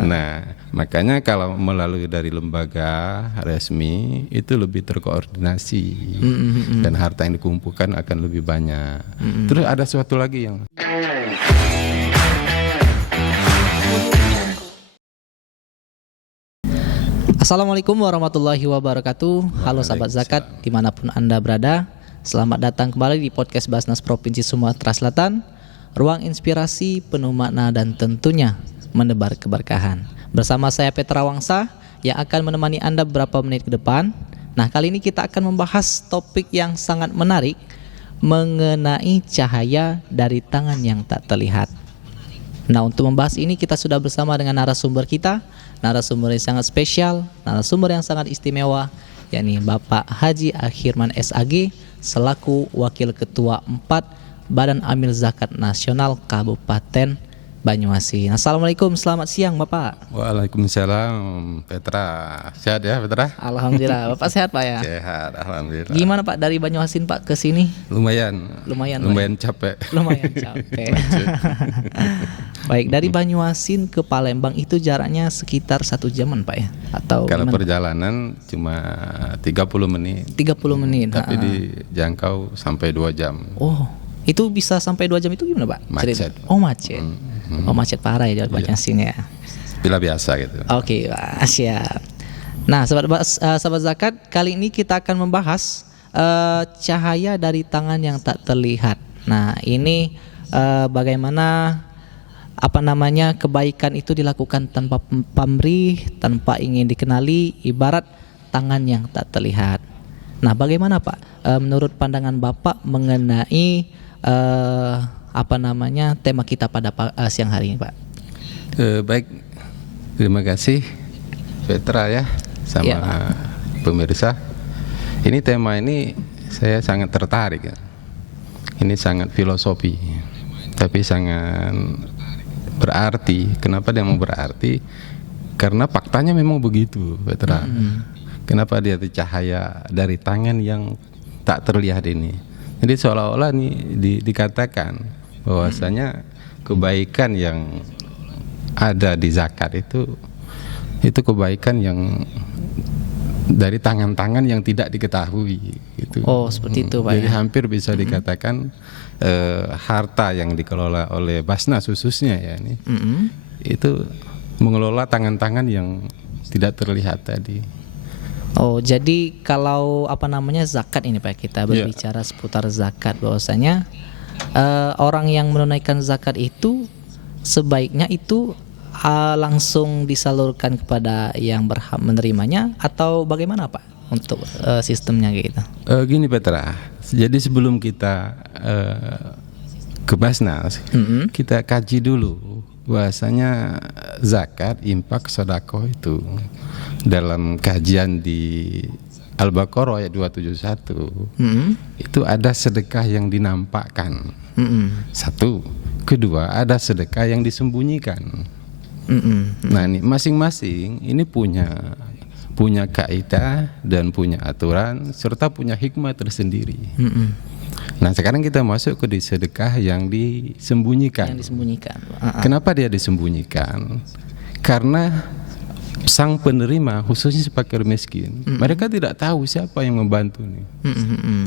Nah, makanya kalau melalui dari lembaga resmi itu lebih terkoordinasi dan harta yang dikumpulkan akan lebih banyak. Terus ada suatu lagi yang Assalamualaikum warahmatullahi wabarakatuh. Halo sahabat zakat dimanapun Anda berada. Selamat datang kembali di podcast Basnas Provinsi Sumatera Selatan. Ruang inspirasi, penuh makna dan tentunya menebar keberkahan. Bersama saya Petra Wangsa yang akan menemani Anda beberapa menit ke depan. Nah, kali ini kita akan membahas topik yang sangat menarik mengenai cahaya dari tangan yang tak terlihat. Nah, untuk membahas ini kita sudah bersama dengan narasumber kita, narasumber yang sangat spesial, narasumber yang sangat istimewa, yakni Bapak Haji Akhirman SAG selaku Wakil Ketua 4 Badan Amil Zakat Nasional Kabupaten Banyuasin. Assalamualaikum, selamat siang Bapak. Waalaikumsalam, Petra. Sehat ya, Petra? Alhamdulillah, Bapak sehat Pak ya? Sehat, alhamdulillah. Gimana Pak dari Banyuasin Pak ke sini? Lumayan capek. Lumayan capek. Baik, dari Banyuasin ke Palembang itu jaraknya sekitar 1 jaman Pak ya? Atau kalau gimana? perjalanan cuma 30 menit. 30 menit. Tapi dijangkau sampai 2 jam. Oh, itu bisa sampai 2 jam itu gimana Pak? Macet. Oh, macet. Oh, macet parah ya di Banyuasin ya. Bila biasa gitu. Oke, siap. Nah, sahabat zakat, kali ini kita akan membahas cahaya dari tangan yang tak terlihat. Nah, ini bagaimana kebaikan itu dilakukan tanpa pamrih, tanpa ingin dikenali, ibarat tangan yang tak terlihat. Nah, bagaimana Pak menurut pandangan Bapak mengenai tema kita pada siang hari ini Pak? Baik, terima kasih Petra ya sama pemirsa. Ini tema ini saya sangat tertarik ya. Ini sangat filosofi, tapi sangat berarti. Kenapa dia mau berarti? Karena faktanya memang begitu, Petra. Kenapa dia cahaya dari tangan yang tak terlihat ini? Jadi seolah-olah nih dikatakan bahwasanya kebaikan yang ada di zakat itu kebaikan yang dari tangan-tangan yang tidak diketahui gitu. Oh, seperti itu Pak. Jadi hampir bisa dikatakan harta yang dikelola oleh Basnas khususnya ya ini itu mengelola tangan-tangan yang tidak terlihat tadi. Oh, jadi kalau zakat ini Pak, kita berbicara seputar zakat, bahwasanya orang yang menunaikan zakat itu sebaiknya itu langsung disalurkan kepada yang berhak menerimanya atau bagaimana Pak untuk sistemnya gitu? Gini Petra, jadi sebelum kita ke Basnas, kita kaji dulu bahwasanya zakat, infak, sedekah itu dalam kajian di Al-Baqarah ayat 271 itu ada sedekah yang dinampakkan. Satu, kedua ada sedekah yang disembunyikan. Nah, ini masing-masing ini punya kaidah dan punya aturan serta punya hikmah tersendiri. Nah, sekarang kita masuk ke di sedekah yang disembunyikan. Kenapa dia disembunyikan? Karena sang penerima, khususnya si fakir miskin, mereka tidak tahu siapa yang membantu nih.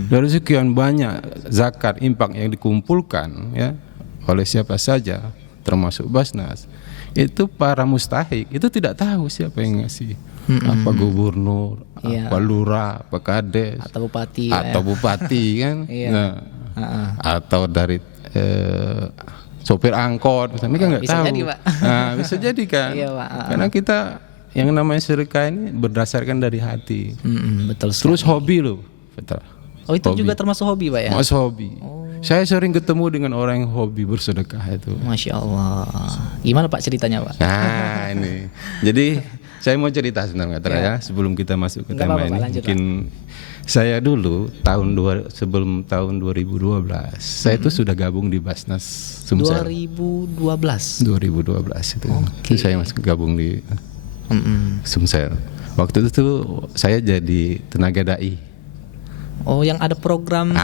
Dari sekian banyak zakat, infak yang dikumpulkan ya oleh siapa saja, termasuk Basnas, itu para mustahik itu tidak tahu siapa yang ngasih. Apa gubernur, apa lurah, apa kades, atau bupati kan, atau dari sopir angkot, misalnya kan nggak tahu. Jadi, Pak. Nah, bisa jadi kan, karena kita yang namanya sedekah ini berdasarkan dari hati. Betul sekali. Terus hobi loh, betul. Oh, itu hobi juga termasuk hobi Pak ya? Masuk hobi. Saya sering ketemu dengan orang yang hobi bersedekah itu. Masya Allah. Gimana Pak ceritanya Pak? Nah ini, jadi saya mau cerita sebenarnya ya, sebelum kita masuk ke tema ini. Mungkin saya dulu sebelum tahun 2012, saya itu sudah gabung di Basnas Sumsel. 2012 itu. Itu saya masih gabung di Sumsel. Waktu itu saya jadi tenaga dai. Oh, yang ada program.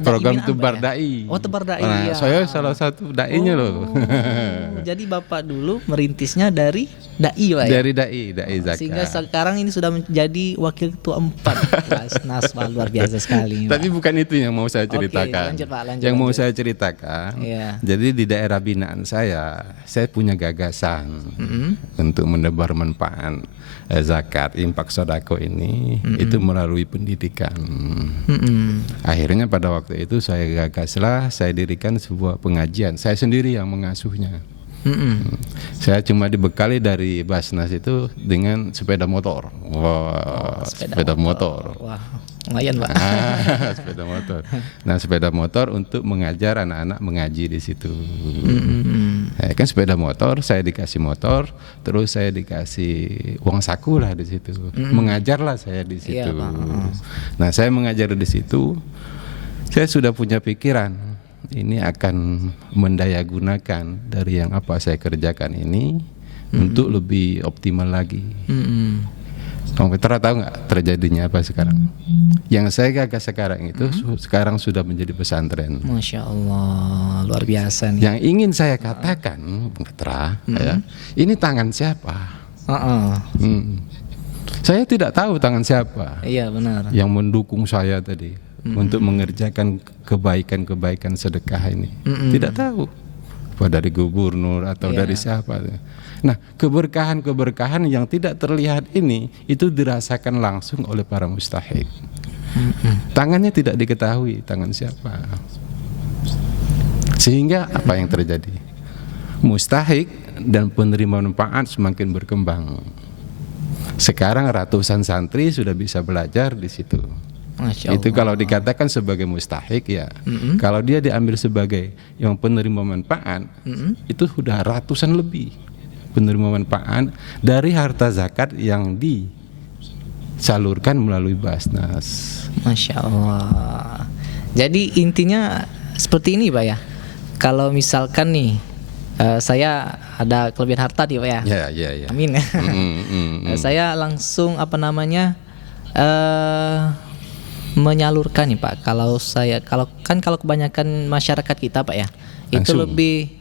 Program Dai Tebar apa ya? Dai. Oh, Tebar Dai. Nah, Ya. saya salah satu dai-nya loh. Jadi Bapak dulu merintisnya dari dai, Pak ya? Dari dai zakat. Sehingga sekarang ini sudah menjadi wakil ketua 4 Basnas. Wah, luar biasa sekali. Tapi bukan itu yang mau saya ceritakan. Lanjut, Pak, yang mau lanjut. saya ceritakan, Iya. jadi di daerah binaan saya punya gagasan untuk menebar manfaat zakat, infak, sodako ini itu melalui pendidikan. Akhirnya pada waktu itu saya gagaslah, saya dirikan sebuah pengajian. Saya sendiri yang mengasuhnya. Saya cuma dibekali dari Basnas itu dengan sepeda motor. Wah, sepeda motor. Wah, lumayan, Pak. Sepeda motor. Nah, sepeda motor untuk mengajar anak-anak mengaji di situ. Kan sepeda motor, saya dikasih motor, terus saya dikasih uang saku lah di situ. Mengajarlah saya di situ. Iya, Pak. Nah, saya mengajar di situ. Saya sudah punya pikiran, ini akan mendayagunakan dari yang apa saya kerjakan ini untuk lebih optimal lagi. Bang Petra tahu nggak terjadinya apa sekarang? Yang saya gagas sekarang itu sekarang sudah menjadi pesantren. Masya Allah, luar biasa nih. Yang ingin saya katakan, Bang Petra, ya, ini tangan siapa? Saya tidak tahu tangan siapa Iya, benar. yang mendukung saya tadi untuk mengerjakan kebaikan-kebaikan sedekah ini. Tidak tahu apa dari gubernur atau dari siapa. Nah, keberkahan-keberkahan yang tidak terlihat ini itu dirasakan langsung oleh para mustahik. Tangannya tidak diketahui tangan siapa. Sehingga apa yang terjadi? Mustahik dan penerima manfaat semakin berkembang. Sekarang ratusan santri sudah bisa belajar di situ. Masya Itu Allah. kalau dikatakan sebagai mustahik ya. Kalau dia diambil sebagai yang penerima manfaat, itu sudah ratusan lebih penerima manfaat dari harta zakat yang disalurkan melalui Basnas. Masya Allah. Jadi intinya seperti ini, Pak ya. Kalau misalkan nih saya ada kelebihan harta nih, Pak ya. Ya. Amin. Saya langsung menyalurkan nih, Pak. Kalau kebanyakan masyarakat kita, Pak ya, itu Langsung. lebih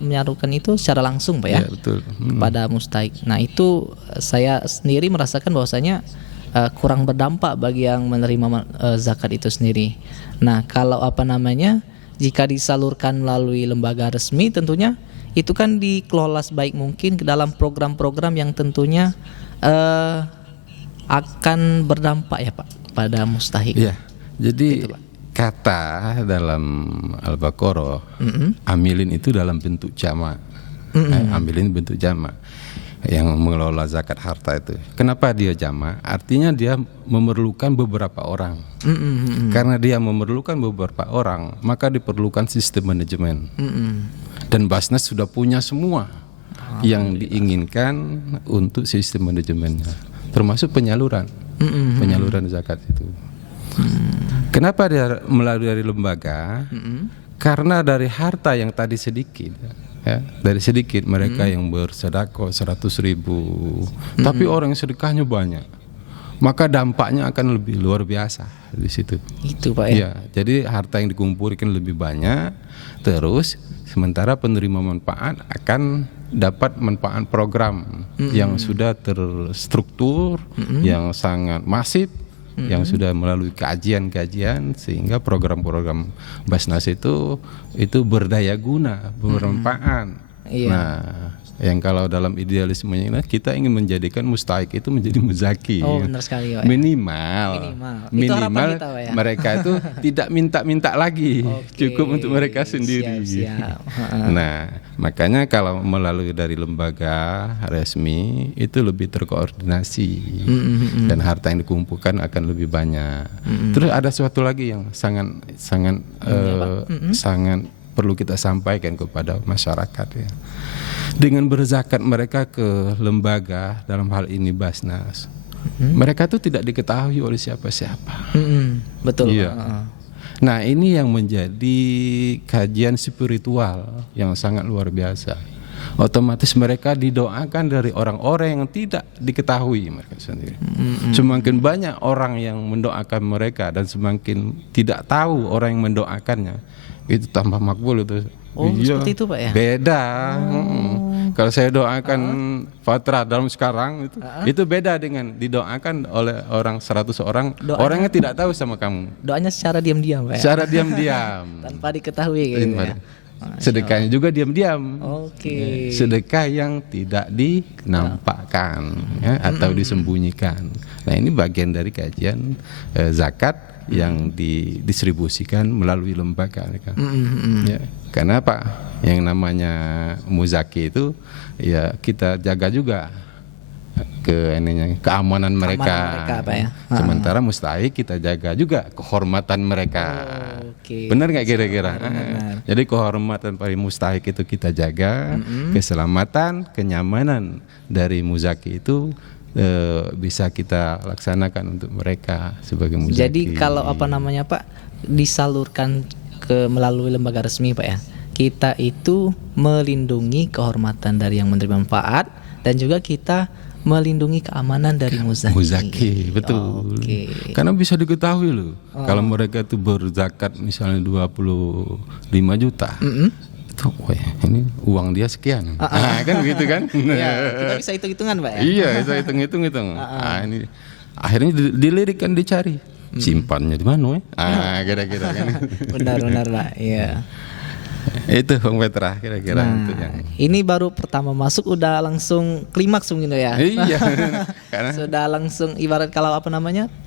menyalurkan itu secara langsung, Pak ya. Ya, betul. Kepada mustahik. Nah, itu saya sendiri merasakan bahwasanya kurang berdampak bagi yang menerima zakat itu sendiri. Nah, kalau jika disalurkan melalui lembaga resmi, tentunya itu kan dikelola sebaik mungkin ke dalam program-program yang tentunya akan berdampak ya, Pak, pada mustahik. Ya. Jadi kata dalam Al-Baqarah, amilin itu dalam bentuk jama'. Amilin bentuk jama' yang mengelola zakat harta itu. Kenapa dia jama'? Artinya dia memerlukan beberapa orang. Karena dia memerlukan beberapa orang, maka diperlukan sistem manajemen. Dan Basnas sudah punya semua yang diinginkan untuk sistem manajemennya, termasuk penyaluran zakat itu. Kenapa dia melalui dari lembaga? Karena dari harta yang tadi sedikit, ya, dari sedikit mereka yang bersedekah 100.000, tapi orang yang sedekahnya banyak, maka dampaknya akan lebih luar biasa di situ. Itu, Pak ya. Ya, jadi harta yang dikumpulkan lebih banyak, terus sementara penerima manfaat akan dapat manfaat program yang sudah terstruktur, yang sangat masif, yang sudah melalui kajian-kajian, sehingga program-program Basnas itu berdaya guna, bermanfaat. Iya. Nah, yang kalau dalam idealismenya kita ingin menjadikan mustahik itu menjadi muzaki. Oh, benar sekali, Pak ya. Minimal. Itu harapan kita, Pak ya. Mereka itu tidak minta-minta lagi. Oke, Cukup untuk mereka sendiri. siap. Nah, makanya kalau melalui dari lembaga resmi itu lebih terkoordinasi dan harta yang dikumpulkan akan lebih banyak. Terus ada suatu lagi yang sangat perlu kita sampaikan kepada masyarakat ya. Dengan berzakat mereka ke lembaga, dalam hal ini Basnas, mereka itu tidak diketahui oleh siapa-siapa. Betul. Iya. Nah, ini yang menjadi kajian spiritual yang sangat luar biasa. otomatis mereka didoakan dari orang-orang yang tidak diketahui mereka sendiri. Semakin banyak orang yang mendoakan mereka dan semakin tidak tahu orang yang mendoakannya, itu tambah makbul itu. Oh, seperti itu Pak ya? Beda. Kalau saya doakan Fatra dalam sekarang itu beda dengan didoakan oleh orang 100 orang, orangnya tidak tahu sama kamu. Doanya secara diam-diam Pak ya? Secara diam-diam. Tanpa diketahui gitu ya. Sedekahnya juga diam-diam. Oke. Sedekah yang tidak dinampakkan ya, atau disembunyikan. Nah, ini bagian dari kajian zakat yang didistribusikan melalui lembaga. Ya. Karena apa? Yang namanya muzaki itu ya kita jaga juga keamanan mereka. Pak ya? Sementara mustahik kita jaga juga kehormatan mereka. Oke. Benar nggak kira-kira? Jadi kehormatan para mustahik itu kita jaga, keselamatan, kenyamanan dari muzaki itu bisa kita laksanakan untuk mereka sebagai muzaki. Jadi kalau Pak disalurkan melalui lembaga resmi Pak ya, kita itu melindungi kehormatan dari yang menerima manfaat dan juga kita melindungi keamanan dari muzaki. Muzaki, betul. Karena bisa diketahui loh, kalau mereka itu berzakat misalnya 25 juta. Itu, ini uang dia sekian. Kan gitu kan? Ya, kita bisa hitung-hitungan Pak ya. Iya, bisa hitung. Ini akhirnya dilirikkan, dicari. Simpannya di mana? Kira-kira kan. Benar Pak. Iya. Itu Bang Petra kira-kira untuk yang ini baru pertama masuk udah langsung klimaks mungkin ya. Iya. Karena sudah langsung ibarat kalau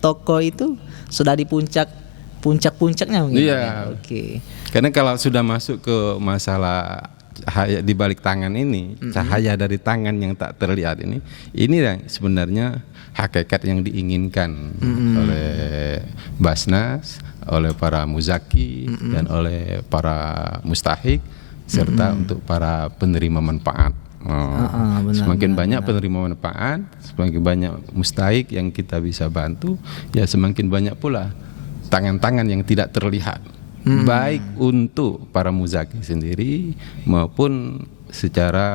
toko itu sudah di puncak-puncaknya mungkin. Iya. Oke. Karena kalau sudah masuk ke masalah cahaya di balik tangan ini, cahaya dari tangan yang tak terlihat ini yang sebenarnya hakikat yang diinginkan oleh Basnas, oleh para muzaki dan oleh para mustahik serta untuk para penerima manfaat. Semakin banyak penerima manfaat, semakin banyak mustahik yang kita bisa bantu, ya semakin banyak pula tangan-tangan yang tidak terlihat. Baik untuk para muzaki sendiri maupun secara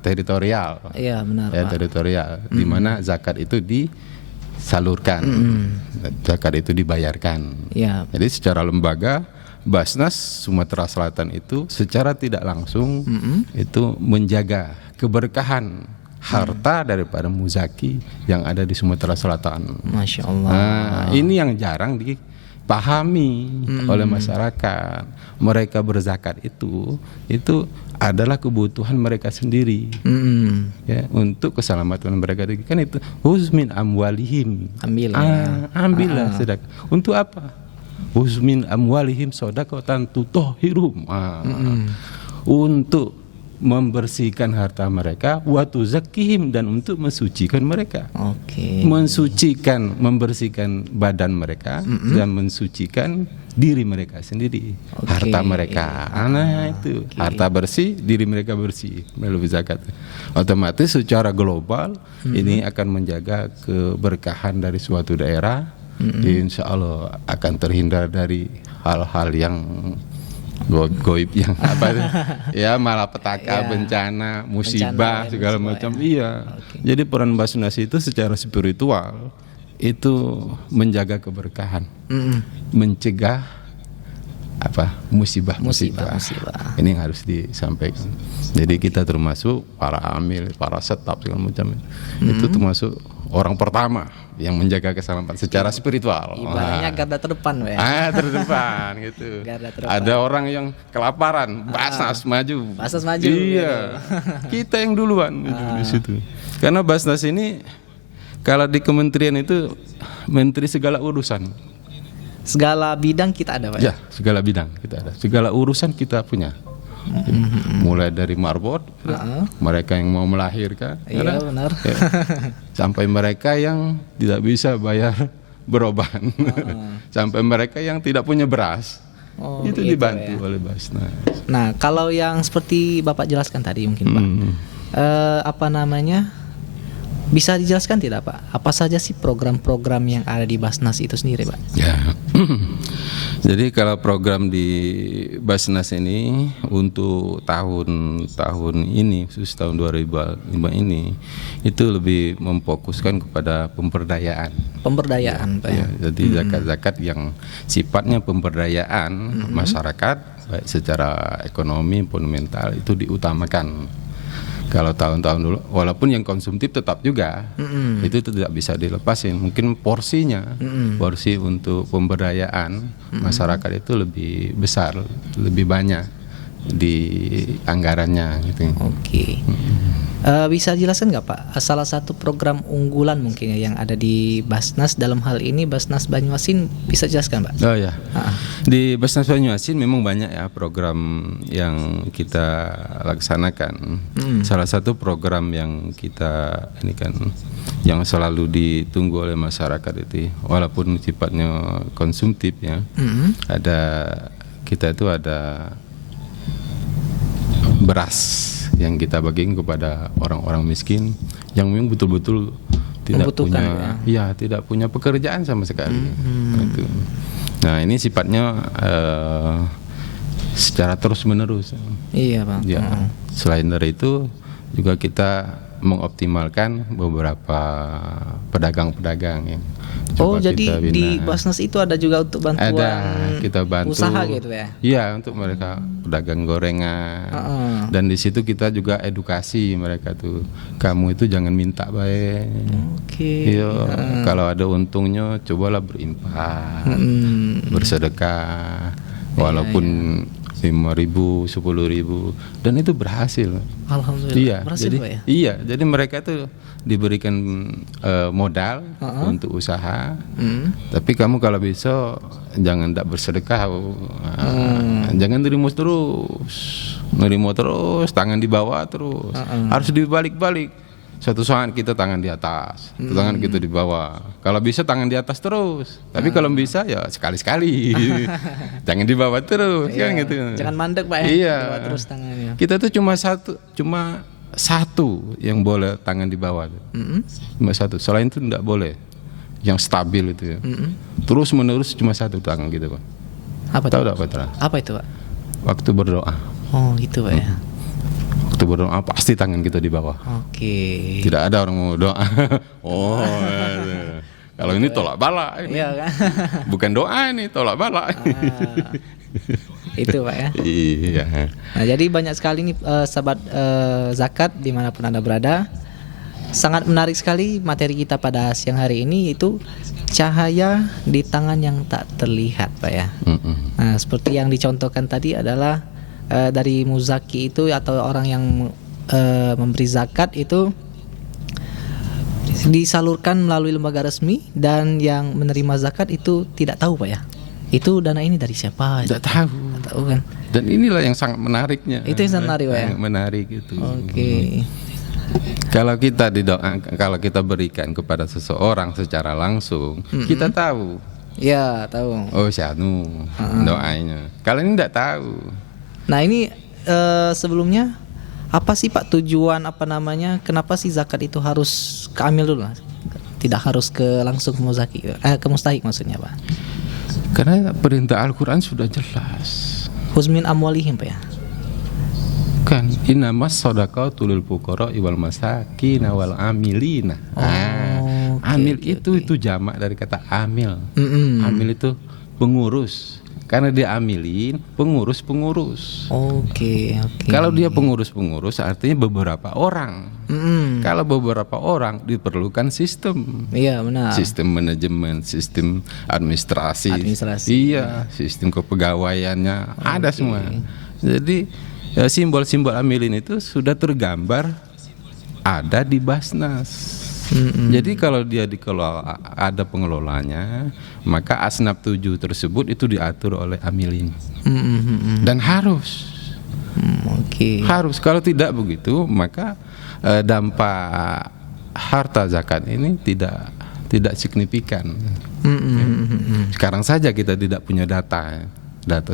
teritorial. Iya benar. Ya, teritorial, di mana zakat itu disalurkan, zakat itu dibayarkan. Ya. Jadi secara lembaga Basnas Sumatera Selatan itu secara tidak langsung itu menjaga keberkahan harta daripada muzaki yang ada di Sumatera Selatan. Masya Allah. Nah, ini yang jarang dipahami oleh masyarakat. Mereka berzakat itu adalah kebutuhan mereka sendiri, ya, untuk keselamatan mereka. Kan itu huzmin amwalihim, ambillah sedekah. Untuk apa? Huzmin amwalihim sedekatan tutahhirum, untuk membersihkan harta mereka, wa tuzakkihim, dan untuk mensucikan mereka. Mensucikan, membersihkan badan mereka dan mensucikan diri mereka sendiri, harta mereka. Nah itu harta bersih, diri mereka bersih melalui zakat. Otomatis secara global ini akan menjaga keberkahan dari suatu daerah. Insya Allah akan terhindar dari hal-hal yang goib yang ya malapetaka, bencana, musibah, segala macam. Jadi peran Basnas itu secara spiritual itu menjaga keberkahan, mencegah musibah. Ini yang harus disampaikan. Jadi kita termasuk para amil, para setap segala macam itu termasuk orang pertama yang menjaga keselamatan secara spiritual. Ibaratnya garda terdepan, ya. Terdepan gitu. Ada orang yang kelaparan, Basnas maju. Basnas maju. Iya. Kita yang duluan di situ. Karena Basnas ini kalau di kementerian itu menteri segala urusan. Segala bidang kita ada, Pak. Ya, segala bidang kita ada. Segala urusan kita punya. Mulai dari marbot, mereka yang mau melahirkan, benar. Ya, sampai mereka yang tidak bisa bayar berobat, sampai mereka yang tidak punya beras, itu gitu, dibantu oleh Basnas. Nah, kalau yang seperti Bapak jelaskan tadi mungkin Pak, bisa dijelaskan tidak Pak? Apa saja sih program-program yang ada di Basnas itu sendiri Pak? Ya, Jadi kalau program di Basnas ini untuk tahun ini, khusus tahun 2005 ini, itu lebih memfokuskan kepada pemberdayaan. Pemberdayaan, Pak ya. Jadi zakat-zakat yang sifatnya pemberdayaan masyarakat, baik secara ekonomi, fundamental, itu diutamakan. Kalau tahun-tahun dulu, walaupun yang konsumtif tetap juga, itu tidak bisa dilepasin. Mungkin porsinya, porsi untuk pemberdayaan masyarakat itu lebih besar, lebih banyak di anggarannya. Gitu. Oke. Bisa jelaskan nggak Pak, salah satu program unggulan mungkin ya yang ada di Basnas dalam hal ini Basnas Banyuasin, bisa jelaskan Pak? Oh ya, di Basnas Banyuasin memang banyak ya program yang kita laksanakan. Salah satu program yang kita ini kan yang selalu ditunggu oleh masyarakat itu, walaupun sifatnya konsumtif ya, kita itu ada beras yang kita bagiin kepada orang-orang miskin yang memang betul-betul tidak punya, tidak punya pekerjaan sama sekali. Gitu. Nah ini sifatnya secara terus-menerus. Iya Pak. Ya, selain dari itu juga kita mengoptimalkan beberapa pedagang-pedagang yang jadi di Basnas itu ada juga untuk bantuan kita bantu usaha gitu ya? Iya, untuk mereka pedagang gorengan. Dan di situ kita juga edukasi mereka tuh, kamu itu jangan minta baik. Iya, kalau ada untungnya cobalah berinfak, bersedekah, walaupun 5.000, 10.000, dan itu berhasil. Alhamdulillah. Iya, berhasil, jadi Pak ya? Iya, jadi mereka tuh diberikan modal untuk usaha. Tapi kamu kalau bisa jangan tak bersedekah, jangan nerimo terus, tangan di bawah terus, harus dibalik-balik. Suatu saat kita tangan di atas, tangan kita di bawah. Kalau bisa tangan di atas terus. Tapi kalau bisa ya sekali-sekali. Jangan di bawah terus, kan gitu. Jangan mandek Pak ya. Iya. Di bawah terus tangannya. Kita tuh cuma satu yang boleh tangan di bawah. Cuma satu. Selain itu tidak boleh. Yang stabil itu ya. Terus menerus cuma satu tangan gitu Pak. Tahu tak Pak? Apa itu Pak? Waktu berdoa. Oh gitu Pak ya. Waktu berdoa pasti tangan kita di bawah. Oke. Tidak ada orang mau doa. Kalau ini tolak bala ini. Iya kan? Bukan doa ini, tolak bala. Itu Pak ya. Iya. Nah, jadi banyak sekali nih sahabat zakat dimanapun Anda berada. Sangat menarik sekali materi kita pada siang hari ini, itu cahaya di tangan yang tak terlihat Pak ya. Nah, seperti yang dicontohkan tadi adalah dari muzaki itu atau orang yang memberi zakat itu disalurkan melalui lembaga resmi, dan yang menerima zakat itu tidak tahu Pak ya. Itu dana ini dari siapa? Tidak tahu. Tidak tahu kan. Dan inilah yang sangat menariknya. Itu yang sangat menarik Pak ya. Menarik itu. Oke. Kalau kita berikan kepada seseorang secara langsung, kita tahu. Ya, tahu. Oh, syanu doanya. Kalau ini tidak tahu. Nah, ini sebelumnya apa sih Pak tujuan kenapa sih zakat itu harus keamil dulu? Tidak harus langsung ke muzaki, ke mustahik maksudnya Pak. Karena perintah Al-Quran sudah jelas. Huzmin amwalihim Pak ya. Kan innamas shadaqatu lil fuqara wal masakin wal amilina. Amil itu jamak dari kata amil. Amil itu pengurus. Karena dia amilin pengurus-pengurus. Oke. Kalau dia pengurus-pengurus artinya beberapa orang. Kalau beberapa orang diperlukan sistem. Iya benar. Sistem manajemen, sistem administrasi. Iya, sistem kepegawaiannya ada semua. Jadi simbol-simbol amilin itu sudah tergambar ada di Basnas. Jadi kalau dia dikelola, ada pengelolanya, maka asnaf 7 tersebut itu diatur oleh amilin. Dan harus. Harus. Kalau tidak begitu, maka dampak harta zakat ini tidak signifikan. Sekarang saja kita tidak punya data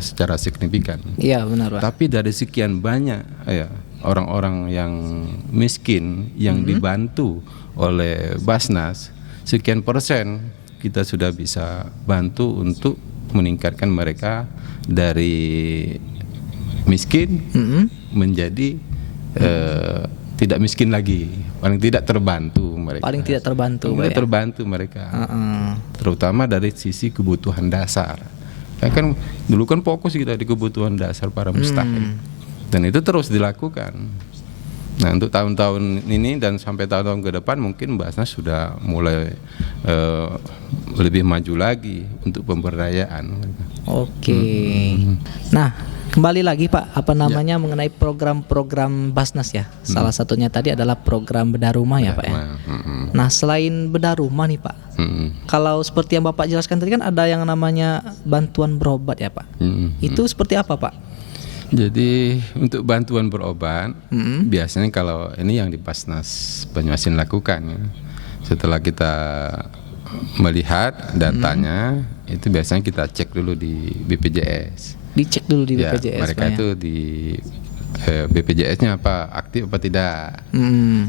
secara signifikan. Iya benar Pak. Tapi dari sekian banyak orang-orang yang miskin yang dibantu oleh Basnas, sekian persen kita sudah bisa bantu untuk meningkatkan mereka dari miskin menjadi tidak miskin lagi, paling tidak terbantu mereka. Paling tidak terbantu, Paling tidak terbantu mereka, terutama dari sisi kebutuhan dasar. Kan dulu kan fokus kita di kebutuhan dasar para mustahik, dan itu terus dilakukan. Nah, untuk tahun-tahun ini dan sampai tahun-tahun ke depan mungkin Basnas sudah mulai lebih maju lagi untuk pemberdayaan. Oke. Nah, kembali lagi Pak, mengenai program-program Basnas ya. Salah satunya tadi adalah program bedah rumah ya Pak ya. Nah, selain bedah rumah nih Pak, kalau seperti yang Bapak jelaskan tadi kan ada yang namanya bantuan berobat ya Pak. Itu seperti apa Pak? Jadi untuk bantuan berobat, biasanya kalau ini yang di Basnas Banyuasin lakukan ya. Setelah kita melihat datanya, itu biasanya kita cek dulu di BPJS. Dicek dulu di Ya, BPJS. mereka itu di BPJS-nya apa aktif apa tidak.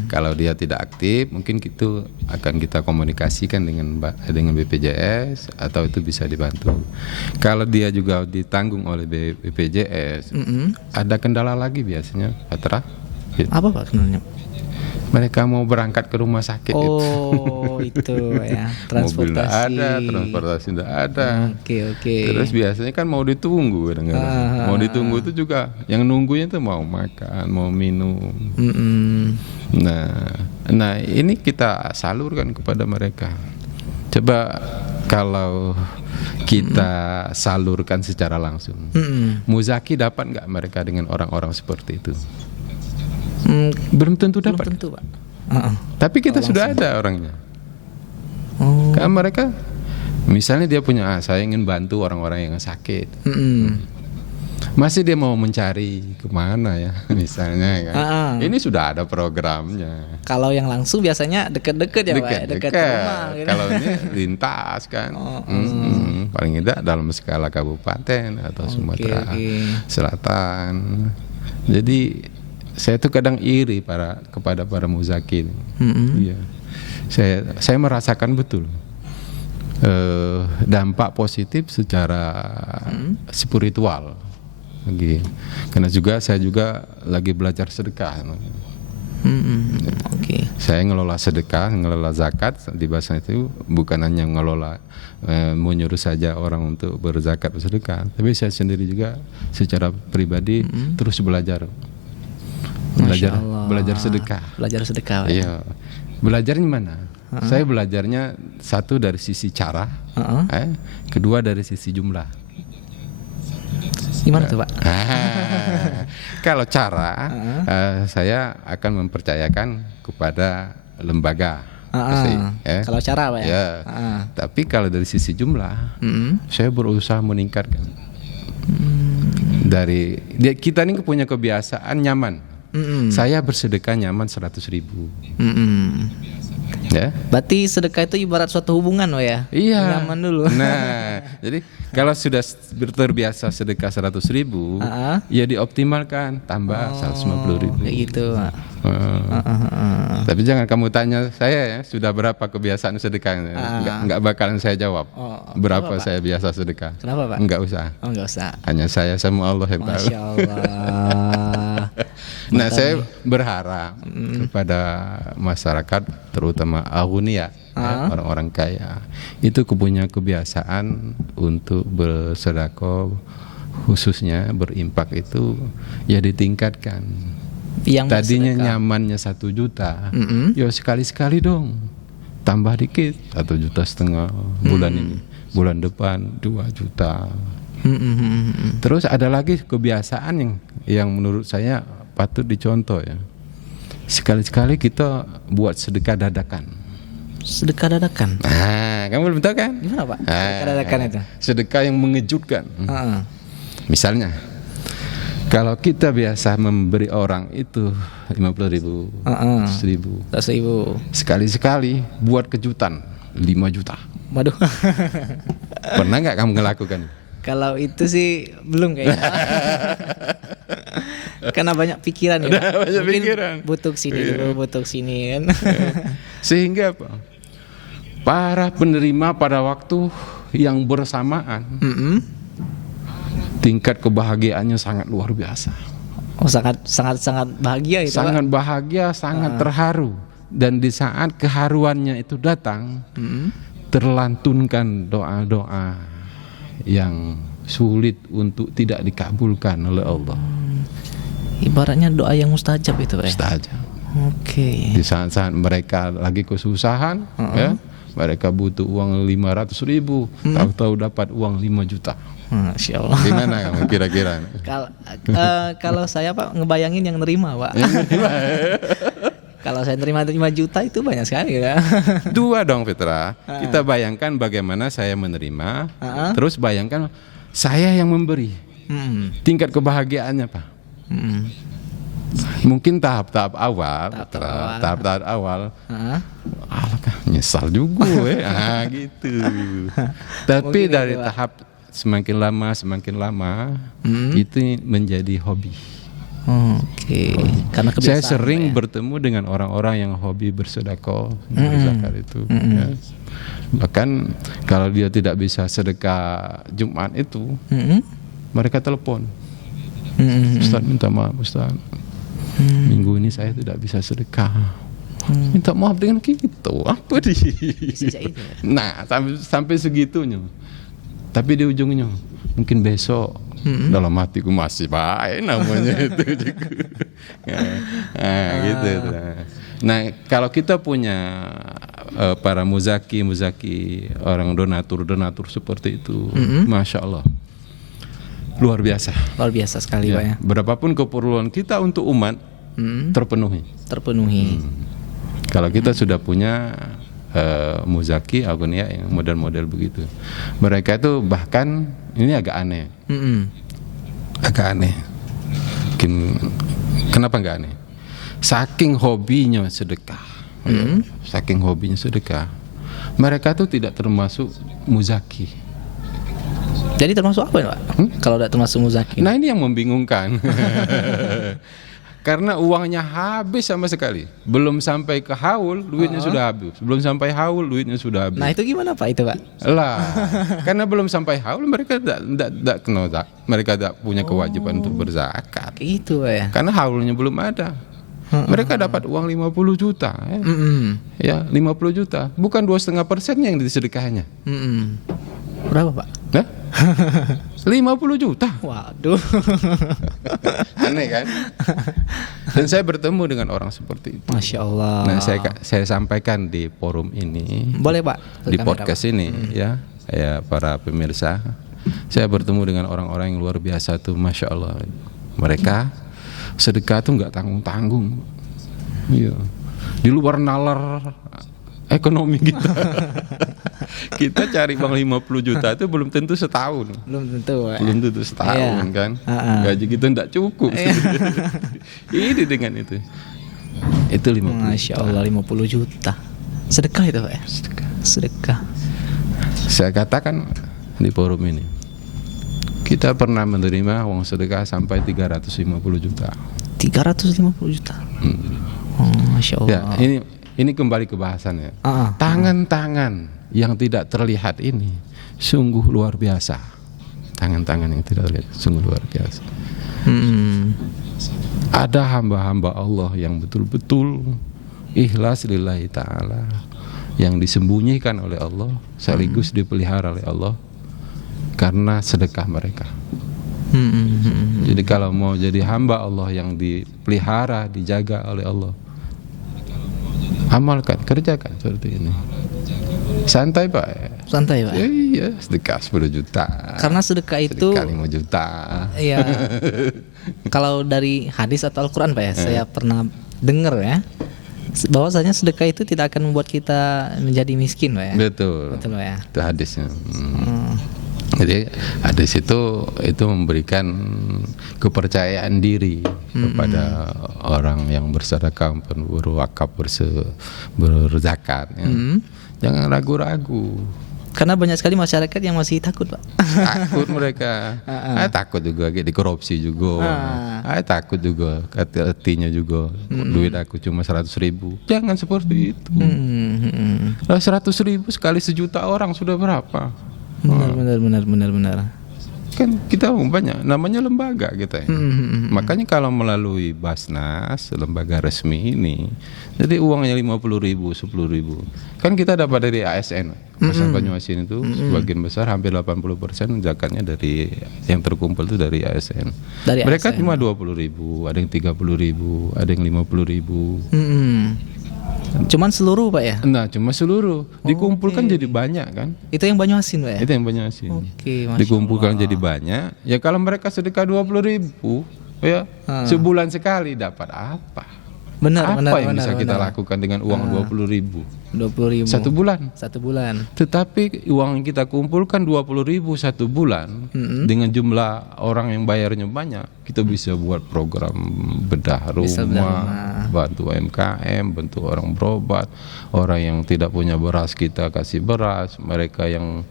Kalau dia tidak aktif, mungkin itu akan kita komunikasikan dengan BPJS atau itu bisa dibantu. Kalau dia juga ditanggung oleh BPJS, ada kendala lagi biasanya, Patra. Apa Pak sebenarnya? Mereka mau berangkat ke rumah sakit. Itu ya, transportasi. Mobil tidak ada, transportasi tidak ada. Oke. Terus biasanya kan mau ditunggu kadang-kadang. Mau ditunggu itu juga yang nunggunya itu mau makan, mau minum. Nah ini kita salurkan kepada mereka. Coba kalau kita salurkan secara langsung, muzaki dapat nggak mereka dengan orang-orang seperti itu? Belum tentu dapat. Belum tentu Pak. Tapi kita sudah ada orangnya. Kan mereka, misalnya dia punya, saya ingin bantu orang-orang yang sakit. Masih dia mau mencari kemana ya, misalnya kan. Ini sudah ada programnya. Kalau yang langsung biasanya deket-deket ya Pak, dekat rumah. Gitu. Kalau ini lintas kan, paling tidak dalam skala kabupaten atau Sumatera Selatan. Jadi saya tuh kadang iri kepada para muzaki. Iya. Saya merasakan betul dampak positif secara spiritual. Karena saya juga lagi belajar sedekah. Saya ngelola sedekah, ngelola zakat di Basnas itu bukan hanya ngelola menyuruh saja orang untuk berzakat bersedekah, tapi saya sendiri juga secara pribadi terus belajar sedekah. Belajar sedekah. Iya. Belajarnya mana? Saya belajarnya satu dari sisi cara, kedua dari sisi jumlah. Gimana tuh Pak? Kalau cara, saya akan mempercayakan kepada lembaga. Kalau cara Pak ya? Tapi kalau dari sisi jumlah, saya berusaha meningkatkan. Kita ini punya kebiasaan nyaman. Saya bersedekah nyaman 100.000. Ya. Berarti sedekah itu ibarat suatu hubungan ya? Iya. Nyaman dulu. Nah, jadi kalau sudah terbiasa sedekah 100.000, ya dioptimalkan tambah 150.000. Kayak gitu. Tapi jangan kamu tanya saya ya sudah berapa kebiasaan sedekahnya. Enggak bakalan saya jawab. Berapa saya biasa sedekah? Kenapa Pak? Enggak usah. Enggak usah. Hanya saya sama Allah yang tahu. Masya Allah. Nah, saya berharap kepada masyarakat terutama aghnia, orang-orang kaya, itu punya kebiasaan untuk bersedekah, khususnya berimpak itu ya ditingkatkan. Yang tadinya nyamannya 1 juta, ya sekali-sekali dong, tambah dikit 1,5 juta bulan ini, bulan depan 2 juta. Terus ada lagi kebiasaan yang menurut saya patut dicontoh ya. Sekali-sekali kita buat sedekah dadakan. Sedekah dadakan? Kamu belum tahu kan? Gimana Pak? Sedekah dadakan itu? Sedekah yang mengejutkan. Misalnya, kalau kita biasa memberi orang itu 50.000, 100.000, sekali-sekali buat kejutan 5 juta. Waduh. Pernah nggak kamu ngelakukan? Kalau itu sih belum kayaknya. Karena banyak pikiran ya. Mungkin butuh sini dulu, butuh sini kan. Sehingga apa? Para penerima pada waktu yang bersamaan, tingkat kebahagiaannya sangat luar biasa. Oh, sangat bahagia itu, Sangat Pak. bahagia, sangat terharu. Dan di saat keharuannya itu datang, terlantunkan doa-doa yang sulit untuk tidak dikabulkan oleh Allah. Ibaratnya doa yang mustajab itu, Pak. Mustajab. Oke. Di saat-saat mereka lagi kesusahan, ya, mereka butuh uang 500.000, tahu-tahu dapat uang 5 juta. Masya Allah. Gimana kamu kira-kira? Kalau saya, Pak, ngebayangin yang nerima, Pak. Kalau saya terima 5 juta itu banyak sekali ya. Dua dong, Fitra. Kita bayangkan bagaimana saya menerima, terus bayangkan saya yang memberi. Tingkat kebahagiaannya, Pak. Mungkin tahap-tahap awal, tahap-tahap awal, nyesal juga, gitu. Tapi Mungkin dari itu, Pak. tahap semakin lama, itu menjadi hobi. Oke. Karena kebiasaan. Saya sering Pak, ya. bertemu dengan orang-orang yang hobi bersedekah, berzakat itu. Ya. Bahkan kalau dia tidak bisa sedekah Jumat itu, mereka telepon. Ustaz, minta maaf Ustaz, minggu ini saya tidak bisa sedekah. Minta maaf dengan kita, apa di? Nah, sampai segitunya. Tapi di ujungnya mungkin besok, dalam hatiku masih baik namanya itu juga. Gitu. Nah, kalau kita punya para muzaki, orang donatur seperti itu, masya Allah, luar biasa sekali, Pak, ya. Berapapun keperluan kita untuk umat terpenuhi. Kalau kita sudah punya muzaki, agonia yang model-model begitu, mereka itu bahkan ini agak aneh. Kenapa nggak aneh? Saking hobinya sedekah, mereka tuh tidak termasuk muzaki. Jadi termasuk apa ya, Pak? Kalau tidak termasuk muzaki? Nah, ini yang membingungkan. Karena uangnya habis sama sekali. Belum sampai ke haul, duitnya sudah habis. Belum sampai haul, duitnya sudah habis. Nah, itu gimana, Pak, itu, Pak? Lah, karena belum sampai haul, mereka tidak kena zakat. Mereka tidak punya kewajiban untuk berzakat. Itu, Pak, ya. Karena haulnya belum ada. Mereka dapat uang 50 juta. Ya, 50 juta. Bukan 2,5% yang disedekahnya. Berapa, Pak? Nah? 50 juta. Waduh. Aneh kan? Dan saya bertemu dengan orang seperti itu. Masya Allah. Nah, saya sampaikan di forum ini. Boleh, Pak? Di podcast ini, ya para pemirsa. Saya bertemu dengan orang-orang yang luar biasa tuh, masya Allah. Mereka sedekah tuh nggak tanggung-tanggung. Iya. Di luar nalar ekonomi kita. Kita cari bang 50 juta itu belum tentu setahun. Belum tentu setahun, kan. Gaji kita enggak cukup. Ini dengan itu 50 Masya Allah, 50 juta. Sedekah itu, Pak, ya? Sedekah. Saya katakan di forum ini, kita pernah menerima uang sedekah sampai 350 juta. 350 juta. Masya Allah. Ya, ini kembali ke bahasannya. Tangan-tangan yang tidak terlihat ini sungguh luar biasa. Tangan-tangan yang tidak terlihat sungguh luar biasa. Ada hamba-hamba Allah yang betul-betul ikhlas lillahi ta'ala, yang disembunyikan oleh Allah sekaligus dipelihara oleh Allah karena sedekah mereka. Jadi kalau mau jadi hamba Allah yang dipelihara, dijaga oleh Allah, amalkan, kerjakan seperti ini. Santai, Pak. Iya, sedekah 10 juta. Karena sedekah itu sedekah 5 juta. Iya. Kalau dari hadis atau Al-Quran, Pak, ya, saya pernah dengar, ya, bahwasanya sedekah itu tidak akan membuat kita menjadi miskin, Pak, ya. Betul, Pak, ya. Itu hadisnya. Jadi hadis itu memberikan kepercayaan diri kepada orang yang bersedekah, berwakaf, berzakat. Ya. Jangan ragu-ragu. Karena banyak sekali masyarakat yang masih takut, Pak. Takut mereka. Takut juga dikorupsi juga. Takut juga hatinya juga. Duit aku cuma 100.000. Jangan seperti itu. 100.000 sekali 1 juta orang sudah berapa? Benar. Kan kita banyak namanya lembaga kita ya. Makanya kalau melalui Basnas, lembaga resmi ini, jadi uangnya 50.000, 10.000, kan kita dapat dari ASN. Pasar Banyuasin itu sebagian besar, hampir 80% zakatnya dari yang terkumpul itu dari ASN. Mereka ASN. Cuma 20.000, ada yang 30.000, ada yang 50.000. Cuman seluruh Pak ya? Nah, cuma seluruh dikumpulkan jadi banyak kan? Itu yang Banyuasin Pak ya? Itu yang Banyuasin. Oke, dikumpulkan jadi banyak. Ya kalau mereka sedekah 20.000, ya sebulan sekali dapat apa? Benar. Apa yang bisa kita lakukan dengan uang 20.000? 20.000 satu bulan. Tetapi uang yang kita kumpulkan 20.000 satu bulan, dengan jumlah orang yang bayarnya banyak, kita bisa buat program bedah rumah, bantu UMKM, bantu orang berobat, orang yang tidak punya beras kita kasih beras, mereka yang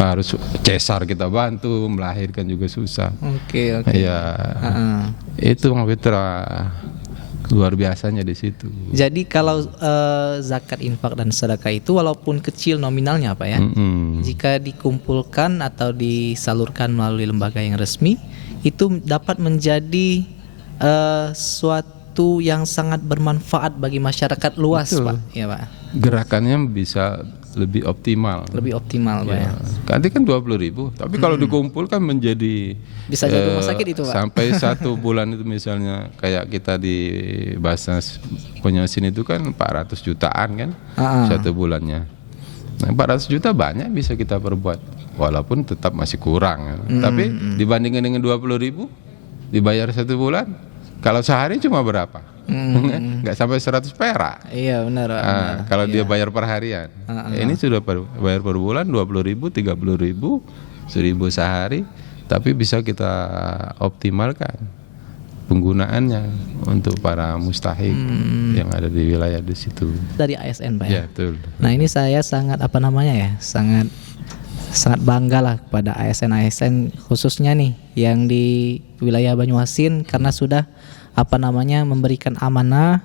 harus cesar kita bantu, melahirkan juga susah. Oke. Ya, itu Bang Fitra luar biasanya di situ. Jadi kalau zakat, infak dan sedekah itu walaupun kecil nominalnya Pak ya, jika dikumpulkan atau disalurkan melalui lembaga yang resmi, itu dapat menjadi suatu yang sangat bermanfaat bagi masyarakat luas. Betul. Pak. Ya Pak. Gerakannya bisa lebih optimal. Pak ya. Nanti kan 20.000, tapi kalau dikumpulkan menjadi bisa jadi rumah sakit itu Pak. Sampai satu bulan itu misalnya kayak kita di Basnas Banyuasin itu kan 400 jutaan kan satu bulannya. Nah, 400 juta banyak bisa kita perbuat, walaupun tetap masih kurang. Tapi dibandingkan dengan 20.000 dibayar satu bulan, kalau sehari cuma berapa? Nggak sampai 100 perak. Iya benar. Kalau dia bayar per harian, ini sudah bayar per bulan 20.000, 30.000, 1.000 sehari, tapi bisa kita optimalkan penggunaannya untuk para mustahik yang ada di wilayah di situ. Dari ASN Pak ya. Betul. Nah ini saya sangat sangat bangga lah kepada ASN khususnya nih yang di wilayah Banyuasin, karena sudah memberikan amanah,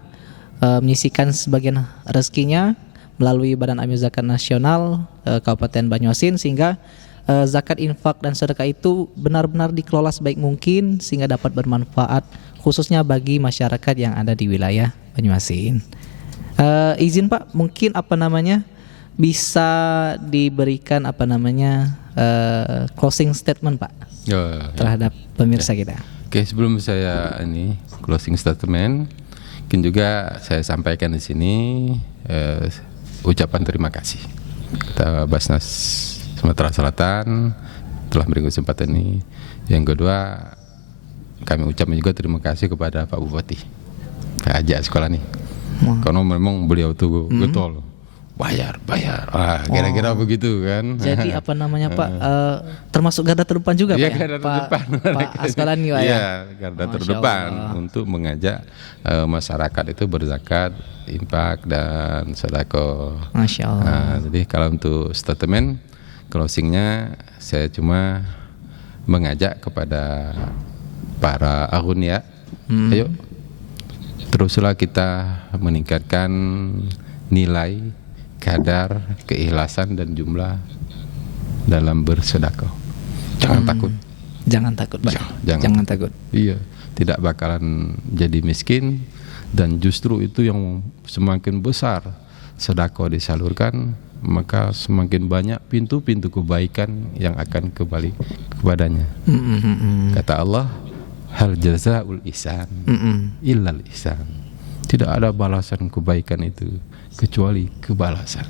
menyisihkan sebagian rezekinya melalui Badan Amil Zakat Nasional Kabupaten Banyuasin, sehingga zakat, infak dan sedekah itu benar-benar dikelola sebaik mungkin sehingga dapat bermanfaat khususnya bagi masyarakat yang ada di wilayah Banyuasin. Izin Pak, mungkin bisa diberikan closing statement Pak terhadap pemirsa kita. Oke, sebelum saya closing statement, mungkin juga saya sampaikan di sini ucapan terima kasih kepada Basnas Sumatera Selatan telah memberi kesempatan ini. Yang kedua, kami ucapkan juga terima kasih kepada Pak Bupati ajak sekolah nih, karena memang beliau tuh getol. Bayar, kira-kira begitu kan. Jadi Pak, termasuk garda terdepan juga ya, Pak? Garda terdepan. Pak Askolani Pak ya? Iya, garda terdepan untuk mengajak masyarakat itu berzakat, infak dan sedekah. Masya Allah. Jadi kalau untuk statement closingnya, saya cuma mengajak kepada para aghnia, ayo teruslah kita meningkatkan nilai, kadar, keikhlasan dan jumlah dalam bersedekah. Jangan takut. Jangan takut, Pak. Jangan takut. Iya, tidak bakalan jadi miskin, dan justru itu yang semakin besar sedekah disalurkan, maka semakin banyak pintu-pintu kebaikan yang akan kembali kepadanya. Kata Allah, hal jazaul ihsan illal ihsan. Tidak ada balasan kebaikan itu kecuali kebalasan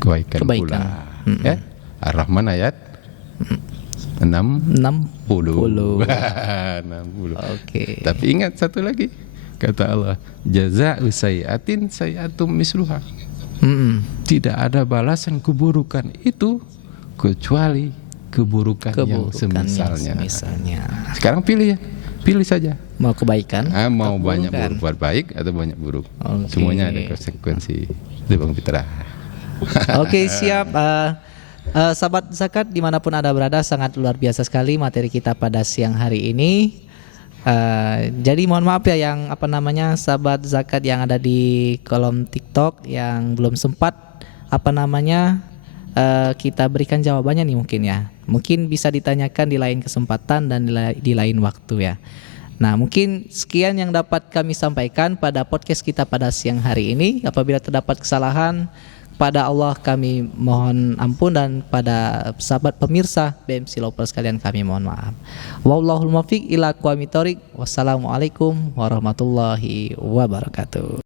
kebaikan. Pula. Ya, Ar-Rahman ayat 60. 60. Oke. Tapi ingat satu lagi, kata Allah, jazaa'u sayyi'atin sayyi'atum misluha. Tidak ada balasan keburukan itu kecuali keburukan yang semisalnya. Sekarang pilih ya. Pilih saja. Mau kebaikan? Mau banyak berbuat baik atau banyak buruk. Semuanya ada konsekuensi. Itu Bang Fitra. Oke, siap. Sahabat zakat dimanapun Anda berada, sangat luar biasa sekali materi kita pada siang hari ini. Jadi mohon maaf ya yang sahabat zakat yang ada di kolom TikTok yang belum sempat kita berikan jawabannya nih mungkin ya. Mungkin bisa ditanyakan di lain kesempatan dan di lain waktu ya. Nah, mungkin sekian yang dapat kami sampaikan pada podcast kita pada siang hari ini. Apabila terdapat kesalahan, pada Allah kami mohon ampun, dan pada sahabat pemirsa BMC Lovers sekalian kami mohon maaf. Wallahul muwaffiq ila aqwamit thoriq. Wassalamualaikum warahmatullahi wabarakatuh.